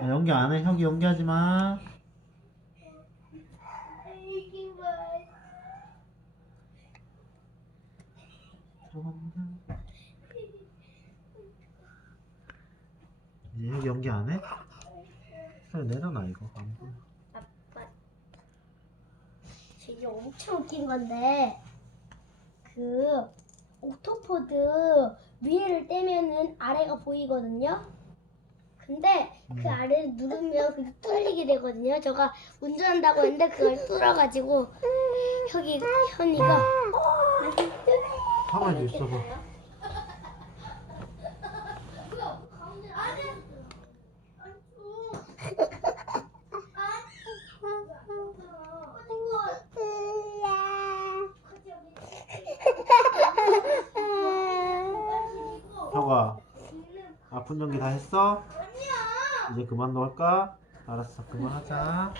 해. 혁이 연기하지 마. 혁이 연기 안 해? 그래 내려놔 이거 안 보여. 아빠 되게 엄청 웃긴 건데 그 옥토포드 위에를 떼면은 아래가 보이거든요. 근데 그 음. 아래를 누르면 그게 뚫리게 되거든요. 제가 운전한다고 했는데 그걸 뚫어가지고 여기 현이가 가만히 있어봐. 혁아 아픈 연기 다 했어? 이제 그만 놀까? 알았어 그만하자.